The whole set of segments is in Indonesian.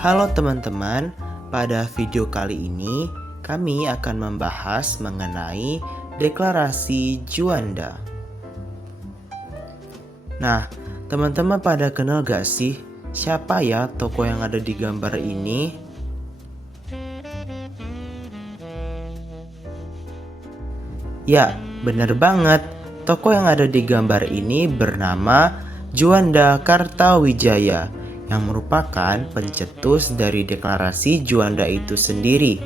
Halo teman-teman, pada video kali ini kami akan membahas mengenai deklarasi Juanda. Nah, teman-teman pada kenal gak sih siapa ya tokoh yang ada di gambar ini? Ya, benar banget. Tokoh yang ada di gambar ini bernama Juanda Kartawijaya, yang merupakan pencetus dari deklarasi Juanda itu sendiri.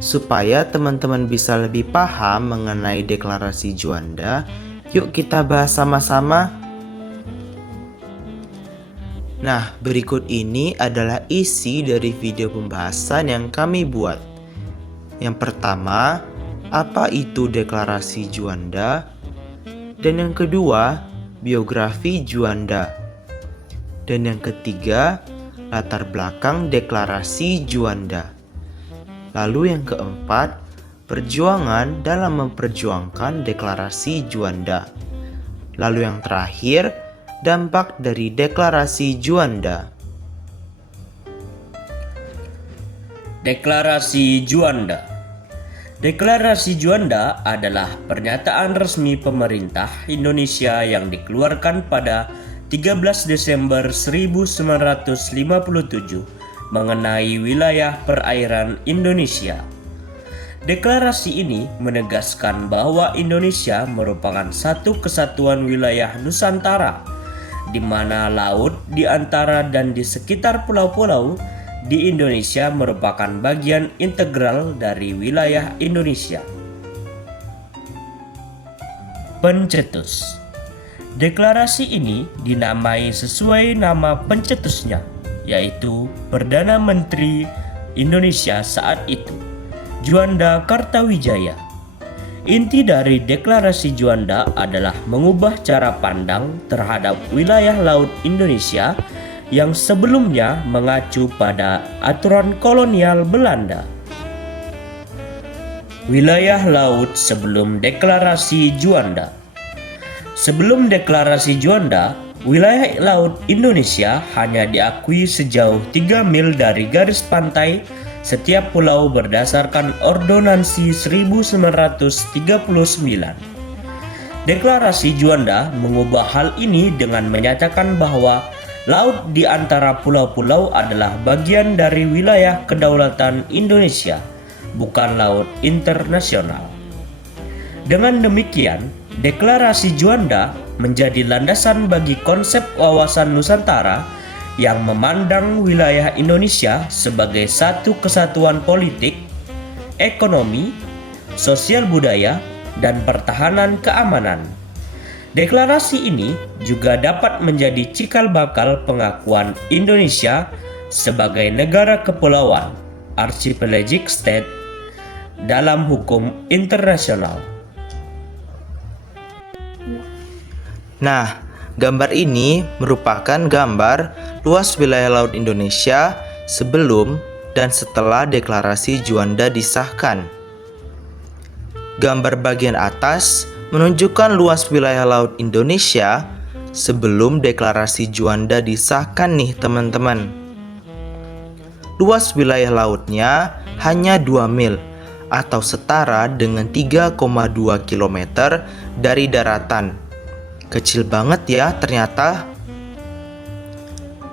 Supaya teman-teman bisa lebih paham mengenai deklarasi Juanda, yuk kita bahas sama-sama. Nah, berikut ini adalah isi dari video pembahasan yang kami buat. Yang pertama, apa itu deklarasi Juanda? Dan yang kedua, biografi Juanda. Dan yang ketiga, latar belakang deklarasi Juanda. Lalu yang keempat, perjuangan dalam memperjuangkan deklarasi Juanda. Lalu yang terakhir, dampak dari deklarasi Juanda. Deklarasi Juanda. Deklarasi Juanda adalah pernyataan resmi pemerintah Indonesia yang dikeluarkan pada 13 Desember 1957 mengenai wilayah perairan Indonesia. Deklarasi ini menegaskan bahwa Indonesia merupakan satu kesatuan wilayah Nusantara, di mana laut di antara dan di sekitar pulau-pulau di Indonesia merupakan bagian integral dari wilayah Indonesia. Pencetus. Deklarasi ini dinamai sesuai nama pencetusnya, yaitu Perdana Menteri Indonesia saat itu, Juanda Kartawijaya. Inti dari deklarasi Juanda adalah mengubah cara pandang terhadap wilayah laut Indonesia yang sebelumnya mengacu pada aturan kolonial Belanda. Wilayah laut sebelum deklarasi Juanda. Sebelum deklarasi Juanda, wilayah laut Indonesia hanya diakui sejauh 3 mil dari garis pantai setiap pulau berdasarkan Ordonansi 1939. Deklarasi Juanda mengubah hal ini dengan menyatakan bahwa laut di antara pulau-pulau adalah bagian dari wilayah kedaulatan Indonesia, bukan laut internasional. Dengan demikian, deklarasi Juanda menjadi landasan bagi konsep wawasan Nusantara yang memandang wilayah Indonesia sebagai satu kesatuan politik, ekonomi, sosial budaya, dan pertahanan keamanan. Deklarasi ini juga dapat menjadi cikal bakal pengakuan Indonesia sebagai negara kepulauan, archipelagic state, dalam hukum internasional. Nah, gambar ini merupakan gambar luas wilayah laut Indonesia sebelum dan setelah deklarasi Juanda disahkan. Gambar bagian atas menunjukkan luas wilayah laut Indonesia sebelum deklarasi Juanda disahkan nih teman-teman. Luas wilayah lautnya hanya 2 mil atau setara dengan 3,2 km dari daratan. Kecil banget ya ternyata.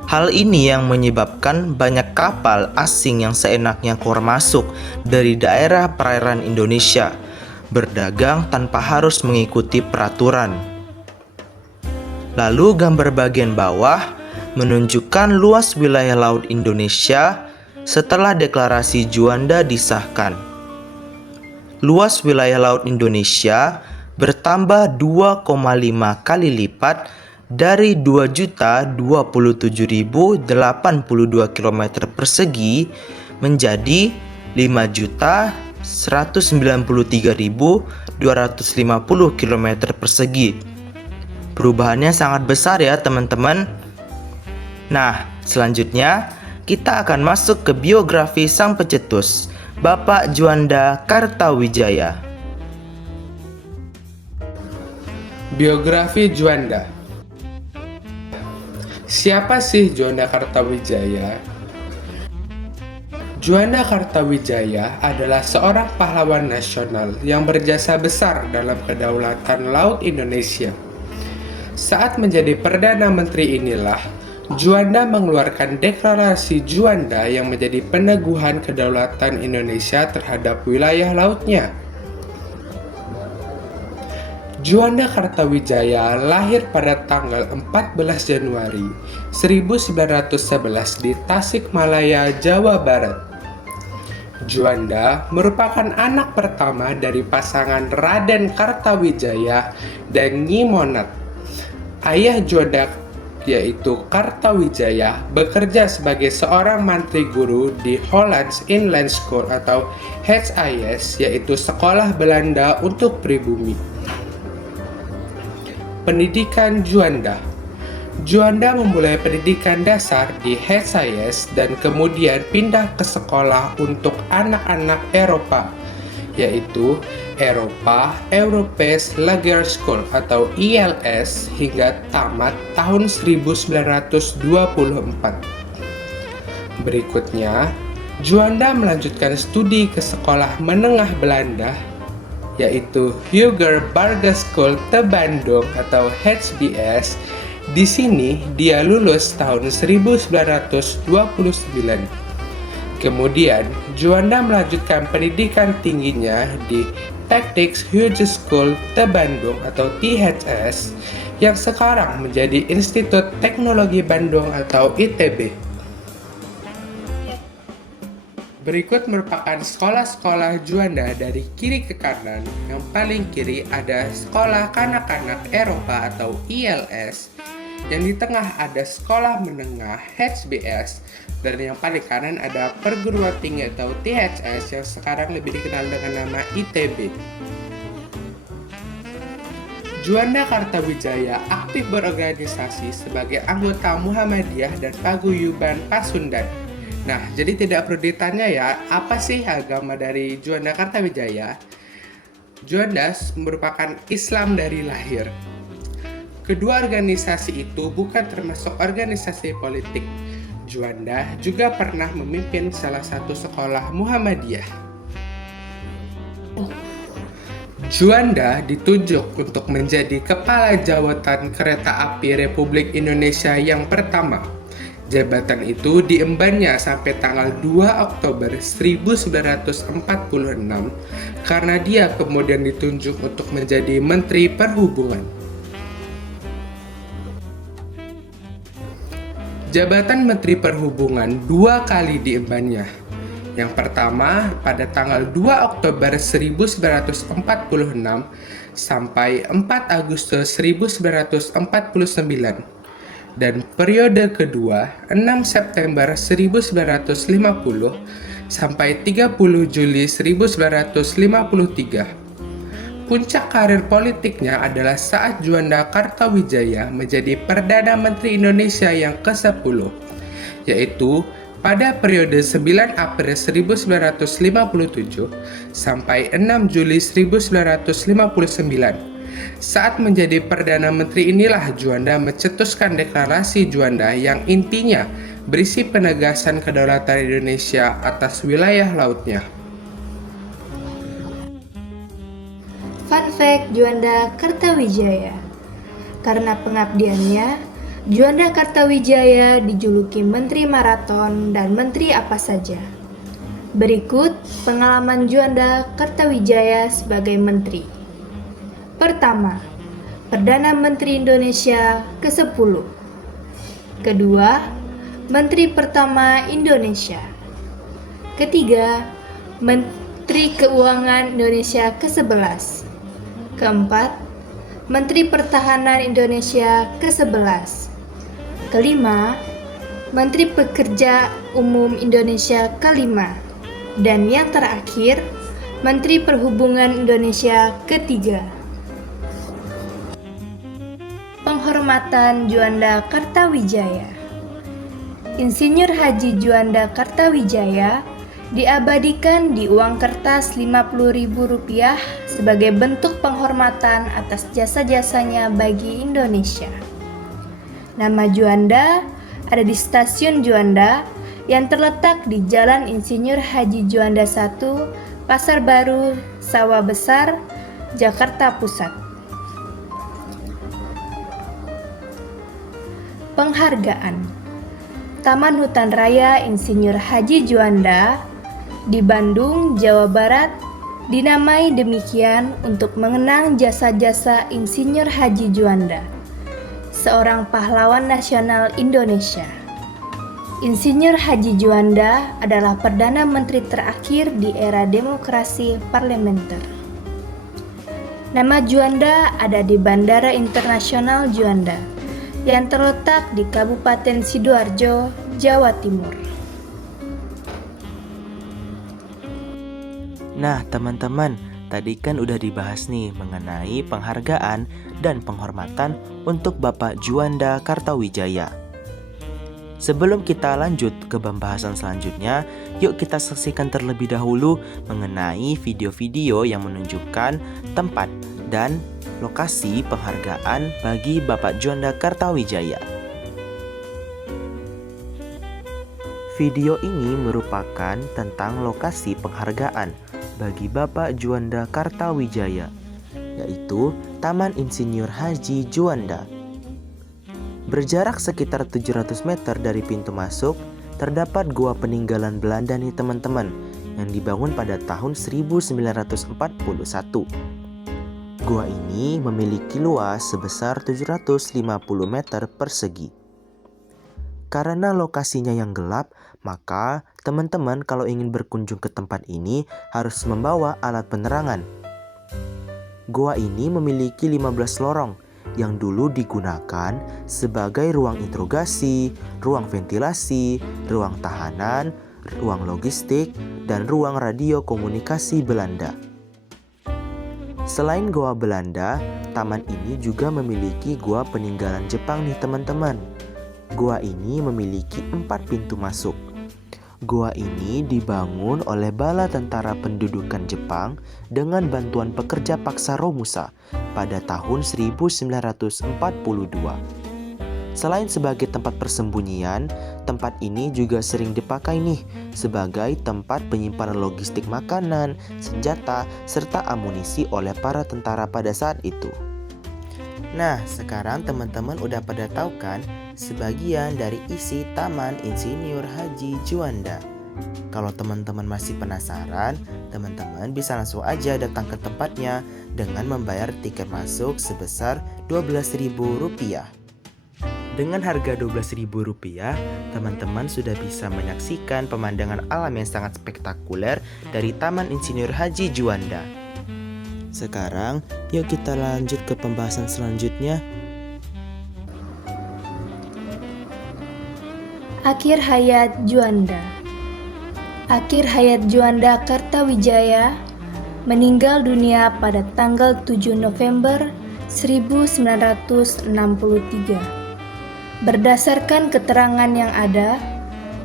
Hal ini yang menyebabkan banyak kapal asing yang seenaknya keluar masuk dari daerah perairan Indonesia, berdagang tanpa harus mengikuti peraturan. Lalu gambar bagian bawah menunjukkan luas wilayah laut Indonesia setelah deklarasi Juanda disahkan. Luas wilayah laut Indonesia bertambah 2,5 kali lipat dari 2.027.082 km persegi menjadi 5.193.250 km persegi. Perubahannya sangat besar ya teman-teman. Nah, selanjutnya kita akan masuk ke biografi sang pencetus, Bapak Juanda Kartawijaya. Biografi Juanda. Siapa sih Juanda Kartawijaya? Juanda Kartawijaya adalah seorang pahlawan nasional yang berjasa besar dalam kedaulatan laut Indonesia. Saat menjadi Perdana Menteri inilah, Juanda mengeluarkan deklarasi Juanda yang menjadi peneguhan kedaulatan Indonesia terhadap wilayah lautnya. Juanda Kartawijaya lahir pada tanggal 14 Januari 1911 di Tasikmalaya, Jawa Barat. Juanda merupakan anak pertama dari pasangan Raden Kartawijaya dan Nyi Monat. Ayah Juanda, yaitu Kartawijaya, bekerja sebagai seorang mantri guru di Hollands Inland School atau HIS, yaitu Sekolah Belanda untuk Pribumi. Pendidikan Juanda. Juanda memulai pendidikan dasar di HIS dan kemudian pindah ke sekolah untuk anak-anak Eropa, yaitu Eropa Europees Lager School atau ILS hingga tamat tahun 1924. Berikutnya, Juanda melanjutkan studi ke sekolah menengah Belanda, yaitu Huger Barge School te Bandung atau HBS. Di sini dia lulus tahun 1929. Kemudian, Juanda melanjutkan pendidikan tingginya di Technics Hogeschool School te Bandung atau THS yang sekarang menjadi Institut Teknologi Bandung atau ITB. Berikut merupakan sekolah-sekolah Juanda dari kiri ke kanan. Yang paling kiri ada Sekolah Kanak-kanak Eropa atau ILS. Yang di tengah ada Sekolah Menengah HBS. Dan yang paling kanan ada Perguruan Tinggi atau THS yang sekarang lebih dikenal dengan nama ITB. Juanda Kartawijaya aktif berorganisasi sebagai anggota Muhammadiyah dan Paguyuban Pasundan. Nah, jadi tidak perlu ditanya ya, apa sih agama dari Juanda Kartawijaya? Juanda merupakan Islam dari lahir. Kedua organisasi itu bukan termasuk organisasi politik. Juanda juga pernah memimpin salah satu sekolah Muhammadiyah. Juanda ditunjuk untuk menjadi Kepala Jawatan Kereta Api Republik Indonesia yang pertama. Jabatan itu diembannya sampai tanggal 2 Oktober 1946 karena dia kemudian ditunjuk untuk menjadi Menteri Perhubungan. Jabatan Menteri Perhubungan 2 kali diembannya. Yang pertama pada tanggal 2 Oktober 1946 sampai 4 Agustus 1949. Dan periode kedua 6 September 1950 sampai 30 Juli 1953. Puncak karir politiknya adalah saat Juanda Kartawijaya menjadi Perdana Menteri Indonesia yang ke-10, yaitu pada periode 9 April 1957 sampai 6 Juli 1959. Saat menjadi Perdana Menteri inilah Juanda mencetuskan deklarasi Juanda yang intinya berisi penegasan kedaulatan Indonesia atas wilayah lautnya. Fun fact Juanda Kartawijaya. Karena pengabdiannya, Juanda Kartawijaya dijuluki Menteri Maraton dan Menteri apa saja. Berikut pengalaman Juanda Kartawijaya sebagai Menteri. Pertama, Perdana Menteri Indonesia ke-10. Kedua, Menteri Pertama Indonesia. Ketiga, Menteri Keuangan Indonesia ke-11. Keempat, Menteri Pertahanan Indonesia ke-11. Kelima, Menteri Pekerja Umum Indonesia ke-5. Dan yang terakhir, Menteri Perhubungan Indonesia ke-3. Penghormatan Juanda Kartawijaya. Insinyur Haji Juanda Kartawijaya diabadikan di uang kertas Rp50.000 sebagai bentuk penghormatan atas jasa-jasanya bagi Indonesia. Nama Juanda ada di Stasiun Juanda yang terletak di Jalan Insinyur Haji Juanda 1, Pasar Baru, Sawah Besar, Jakarta Pusat. Penghargaan Taman Hutan Raya Insinyur Haji Juanda di Bandung, Jawa Barat dinamai demikian untuk mengenang jasa-jasa Insinyur Haji Juanda, seorang pahlawan nasional Indonesia. Insinyur Haji Juanda adalah Perdana Menteri terakhir di era demokrasi parlementer. Nama Juanda ada di Bandara Internasional Juanda yang terletak di Kabupaten Sidoarjo, Jawa Timur. Nah teman-teman, tadi kan udah dibahas nih mengenai penghargaan dan penghormatan untuk Bapak Juanda Kartawijaya. Sebelum kita lanjut ke pembahasan selanjutnya, yuk kita saksikan terlebih dahulu mengenai video-video yang menunjukkan tempat dan lokasi penghargaan bagi Bapak Juanda Kartawijaya. Video ini merupakan tentang lokasi penghargaan bagi Bapak Juanda Kartawijaya, yaitu Taman Insinyur Haji Juanda. Berjarak sekitar 700 meter dari pintu masuk, terdapat gua peninggalan Belanda nih teman-teman, yang dibangun pada tahun 1941. Gua ini memiliki luas sebesar 750 meter persegi. Karena lokasinya yang gelap, maka teman-teman kalau ingin berkunjung ke tempat ini harus membawa alat penerangan. Gua ini memiliki 15 lorong yang dulu digunakan sebagai ruang interogasi, ruang ventilasi, ruang tahanan, ruang logistik, dan ruang radio komunikasi Belanda. Selain Goa Belanda, taman ini juga memiliki gua peninggalan Jepang nih teman-teman. Gua ini memiliki 4 pintu masuk. Gua ini dibangun oleh Bala Tentara Pendudukan Jepang dengan bantuan pekerja paksa Romusa pada tahun 1942. Selain sebagai tempat persembunyian, tempat ini juga sering dipakai nih sebagai tempat penyimpanan logistik makanan, senjata, serta amunisi oleh para tentara pada saat itu. Nah, sekarang teman-teman udah pada tahu kan sebagian dari isi Taman Insinyur Haji Juanda. Kalau teman-teman masih penasaran, teman-teman bisa langsung aja datang ke tempatnya dengan membayar tiket masuk sebesar Rp12.000. Dengan harga Rp12.000, teman-teman sudah bisa menyaksikan pemandangan alam yang sangat spektakuler dari Taman Insinyur Haji Juanda. Sekarang, yuk kita lanjut ke pembahasan selanjutnya. Akhir hayat Juanda. Akhir hayat Juanda Kartawijaya meninggal dunia pada tanggal 7 November 1963. Berdasarkan keterangan yang ada,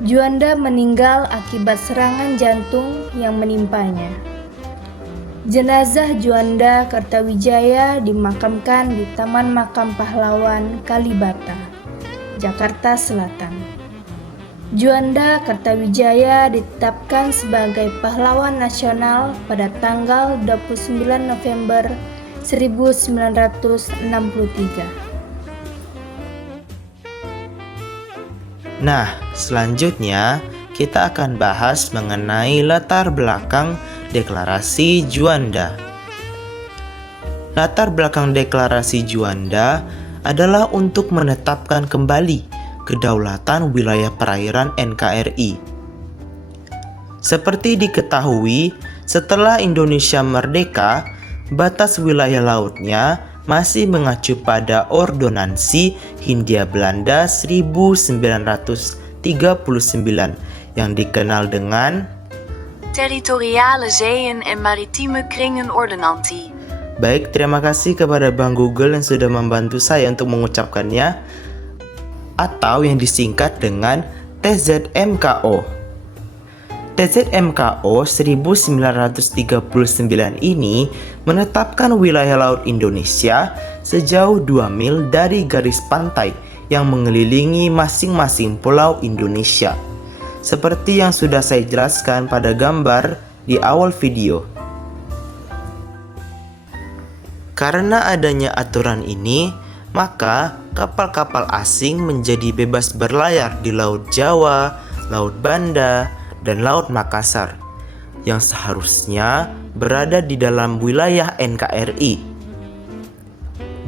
Juanda meninggal akibat serangan jantung yang menimpanya. Jenazah Juanda Kartawijaya dimakamkan di Taman Makam Pahlawan Kalibata, Jakarta Selatan. Juanda Kartawijaya ditetapkan sebagai pahlawan nasional pada tanggal 29 November 1963. Nah, selanjutnya kita akan bahas mengenai latar belakang Deklarasi Juanda. Latar belakang Deklarasi Juanda adalah untuk menetapkan kembali kedaulatan wilayah perairan NKRI. Seperti diketahui, setelah Indonesia merdeka, batas wilayah lautnya masih mengacu pada Ordonansi Hindia Belanda 1939 yang dikenal dengan Territoriale Zeeën en Maritieme Kringen Ordonnantie. Baik, terima kasih kepada Bang Google yang sudah membantu saya untuk mengucapkannya, atau yang disingkat dengan TZMKO. TZMKO 1939 ini menetapkan wilayah laut Indonesia sejauh 2 mil dari garis pantai yang mengelilingi masing-masing pulau Indonesia. Seperti yang sudah saya jelaskan pada gambar di awal video. Karena adanya aturan ini, maka kapal-kapal asing menjadi bebas berlayar di Laut Jawa, Laut Banda, dan Laut Makassar, yang seharusnya berada di dalam wilayah NKRI.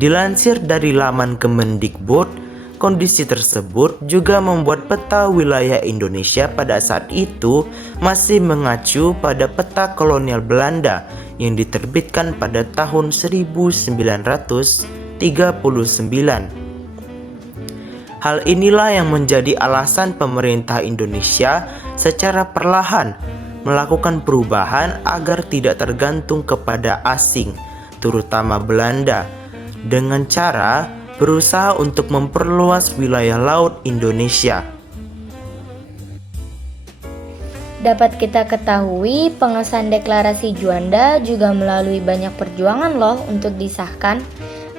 Dilansir dari laman Kemendikbud, kondisi tersebut juga membuat peta wilayah Indonesia pada saat itu masih mengacu pada peta kolonial Belanda yang diterbitkan pada tahun 1939. Hal inilah yang menjadi alasan pemerintah Indonesia secara perlahan melakukan perubahan agar tidak tergantung kepada asing, terutama Belanda, dengan cara berusaha untuk memperluas wilayah laut Indonesia. Dapat kita ketahui, pengesahan deklarasi Juanda juga melalui banyak perjuangan loh untuk disahkan.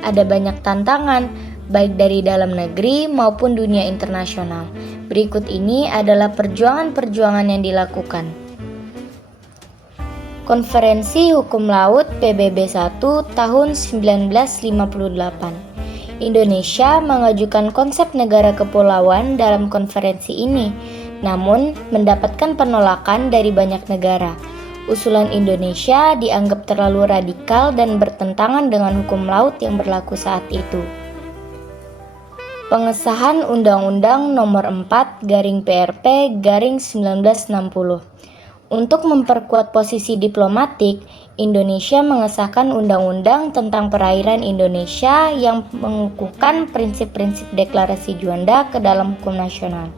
Ada banyak tantangan, baik dari dalam negeri maupun dunia internasional. Berikut ini adalah perjuangan-perjuangan yang dilakukan. Konferensi Hukum Laut PBB 1 tahun 1958. Indonesia mengajukan konsep negara kepulauan dalam konferensi ini, namun mendapatkan penolakan dari banyak negara. Usulan Indonesia dianggap terlalu radikal dan bertentangan dengan hukum laut yang berlaku saat itu. Pengesahan Undang-Undang Nomor 4/PRP/1960. Untuk memperkuat posisi diplomatik, Indonesia mengesahkan Undang-Undang tentang Perairan Indonesia yang mengukuhkan prinsip-prinsip deklarasi Juanda ke dalam hukum nasional.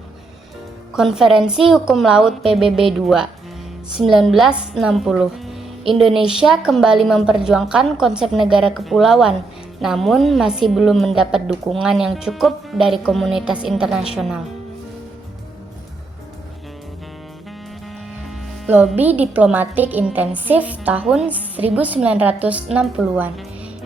Konferensi Hukum Laut PBB 2 1960. Indonesia kembali memperjuangkan konsep negara kepulauan, namun masih belum mendapat dukungan yang cukup dari komunitas internasional. Lobi diplomatik intensif tahun 1960-an.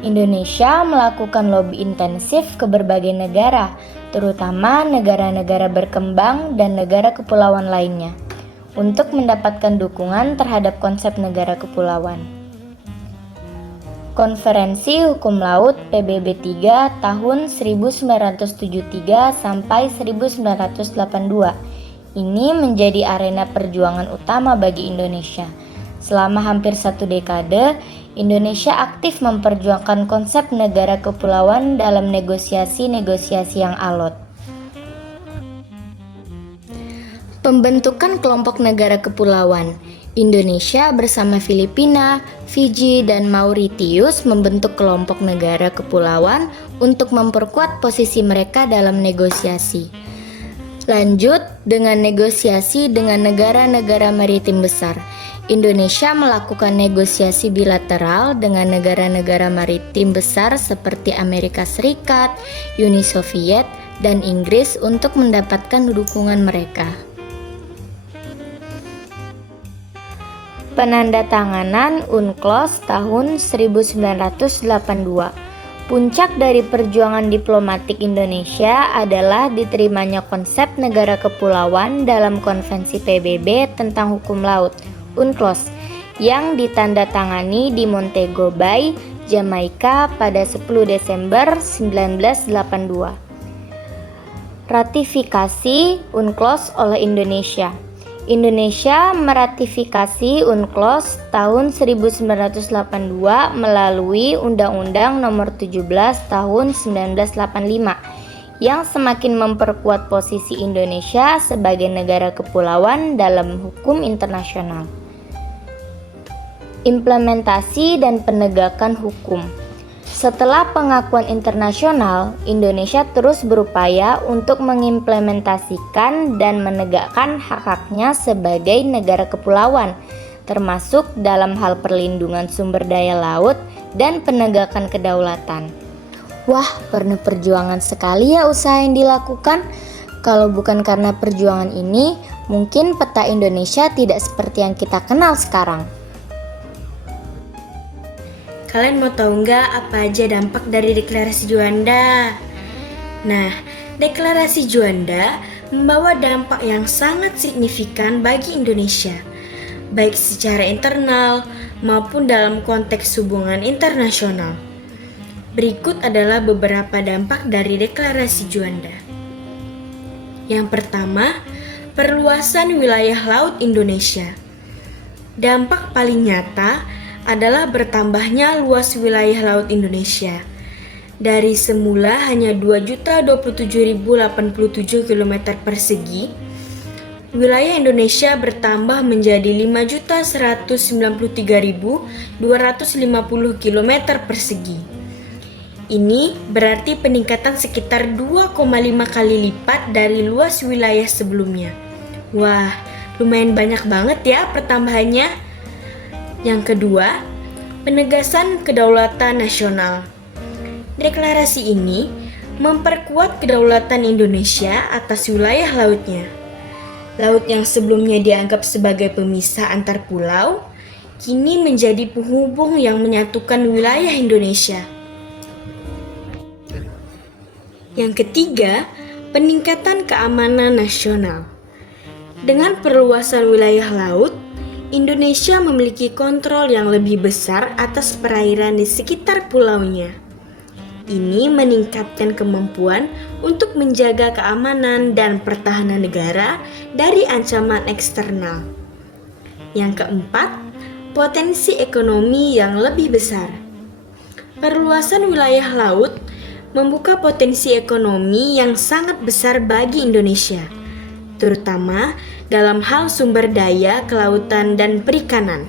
Indonesia melakukan lobi intensif ke berbagai negara, terutama negara-negara berkembang dan negara kepulauan lainnya, untuk mendapatkan dukungan terhadap konsep negara kepulauan. Konferensi Hukum Laut PBB 3 tahun 1973 sampai 1982. Ini menjadi arena perjuangan utama bagi Indonesia. Selama hampir 1 dekade, Indonesia aktif memperjuangkan konsep negara kepulauan dalam negosiasi-negosiasi yang alot. Pembentukan kelompok negara kepulauan. Indonesia bersama Filipina, Fiji, dan Mauritius membentuk kelompok negara kepulauan untuk memperkuat posisi mereka dalam negosiasi. Lanjut dengan negosiasi dengan negara-negara maritim besar. Indonesia melakukan negosiasi bilateral dengan negara-negara maritim besar seperti Amerika Serikat, Uni Soviet, dan Inggris untuk mendapatkan dukungan mereka. Penandatanganan UNCLOS tahun 1982. Puncak dari perjuangan diplomatik Indonesia adalah diterimanya konsep negara kepulauan dalam Konvensi PBB tentang Hukum Laut, UNCLOS, yang ditandatangani di Montego Bay, Jamaika pada 10 Desember 1982. Ratifikasi UNCLOS oleh Indonesia. Indonesia meratifikasi UNCLOS tahun 1982 melalui Undang-Undang Nomor 17 tahun 1985 yang semakin memperkuat posisi Indonesia sebagai negara kepulauan dalam hukum internasional. Implementasi dan penegakan hukum. Setelah pengakuan internasional, Indonesia terus berupaya untuk mengimplementasikan dan menegakkan hak-haknya sebagai negara kepulauan, termasuk dalam hal perlindungan sumber daya laut dan penegakan kedaulatan. Wah, penuh perjuangan sekali ya usaha yang dilakukan. Kalau bukan karena perjuangan ini, mungkin peta Indonesia tidak seperti yang kita kenal sekarang. Kalian mau tahu nggak apa aja dampak dari deklarasi Juanda? Nah, Deklarasi Juanda membawa dampak yang sangat signifikan bagi Indonesia, baik secara internal maupun dalam konteks hubungan internasional. Berikut adalah beberapa dampak dari Deklarasi Juanda. Yang pertama, perluasan wilayah laut Indonesia. Dampak paling nyata adalah bertambahnya luas wilayah laut Indonesia. Dari semula hanya 2.027.087 km persegi, wilayah Indonesia bertambah menjadi 5.193.250 km persegi. Ini berarti peningkatan sekitar 2,5 kali lipat dari luas wilayah sebelumnya. Wah, lumayan banyak banget ya pertambahannya. Yang kedua, penegasan kedaulatan nasional. Deklarasi ini memperkuat kedaulatan Indonesia atas wilayah lautnya. Laut yang sebelumnya dianggap sebagai pemisah antar pulau, kini menjadi penghubung yang menyatukan wilayah Indonesia. Yang ketiga, peningkatan keamanan nasional. Dengan perluasan wilayah laut, Indonesia memiliki kontrol yang lebih besar atas perairan di sekitar pulaunya. Ini meningkatkan kemampuan untuk menjaga keamanan dan pertahanan negara dari ancaman eksternal. Yang keempat, potensi ekonomi yang lebih besar. Perluasan wilayah laut membuka potensi ekonomi yang sangat besar bagi Indonesia, terutama dalam hal sumber daya kelautan dan perikanan.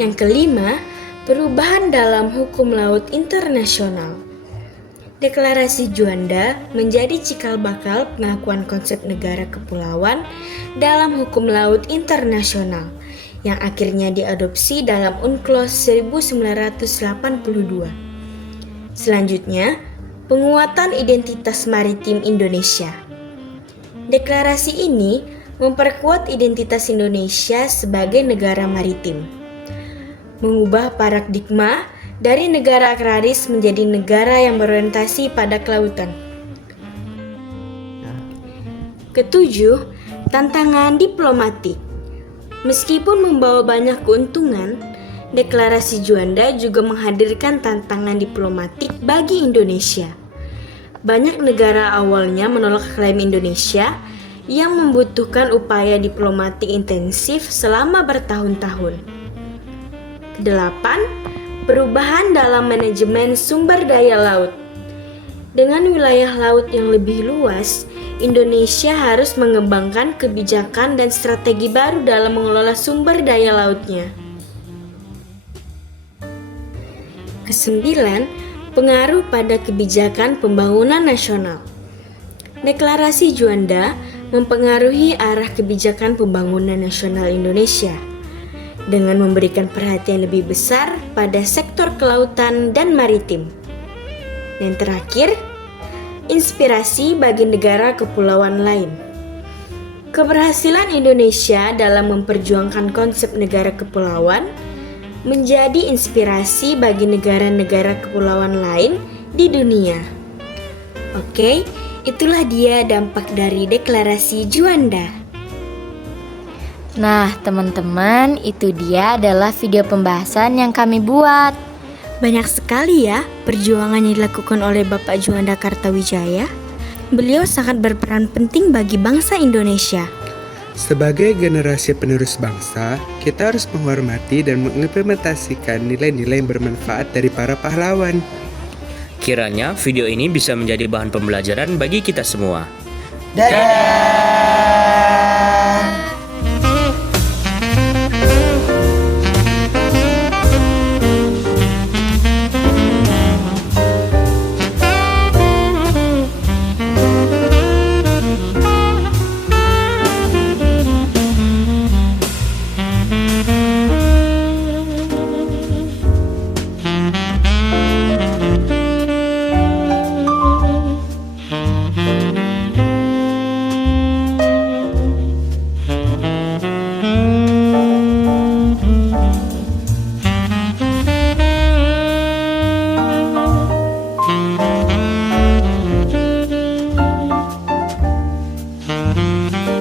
Yang kelima, perubahan dalam hukum laut internasional. Deklarasi Juanda menjadi cikal bakal pengakuan konsep negara kepulauan dalam hukum laut internasional yang akhirnya diadopsi dalam UNCLOS 1982. Selanjutnya, penguatan identitas maritim Indonesia. Deklarasi ini memperkuat identitas Indonesia sebagai negara maritim, mengubah paradigma dari negara agraris menjadi negara yang berorientasi pada kelautan. Ketujuh, tantangan diplomatik. Meskipun membawa banyak keuntungan, Deklarasi Juanda juga menghadirkan tantangan diplomatik bagi Indonesia. Banyak negara awalnya menolak klaim Indonesia yang membutuhkan upaya diplomatik intensif selama bertahun-tahun. Kedelapan, perubahan dalam manajemen sumber daya laut. Dengan wilayah laut yang lebih luas, Indonesia harus mengembangkan kebijakan dan strategi baru dalam mengelola sumber daya lautnya. Kesembilan, pengaruh pada kebijakan pembangunan nasional. Deklarasi Juanda mempengaruhi arah kebijakan pembangunan nasional Indonesia dengan memberikan perhatian lebih besar pada sektor kelautan dan maritim. Dan terakhir, inspirasi bagi negara kepulauan lain. Keberhasilan Indonesia dalam memperjuangkan konsep negara kepulauan menjadi inspirasi bagi negara-negara kepulauan lain di dunia. Oke, itulah dia dampak dari Deklarasi Juanda. Nah, teman-teman, itu dia adalah video pembahasan yang kami buat. Banyak sekali ya perjuangan yang dilakukan oleh Bapak Juanda Kartawijaya. Beliau sangat berperan penting bagi bangsa Indonesia. Sebagai generasi penerus bangsa, kita harus menghormati dan mengimplementasikan nilai-nilai yang bermanfaat dari para pahlawan. Kiranya video ini bisa menjadi bahan pembelajaran bagi kita semua. Dadah! kasih.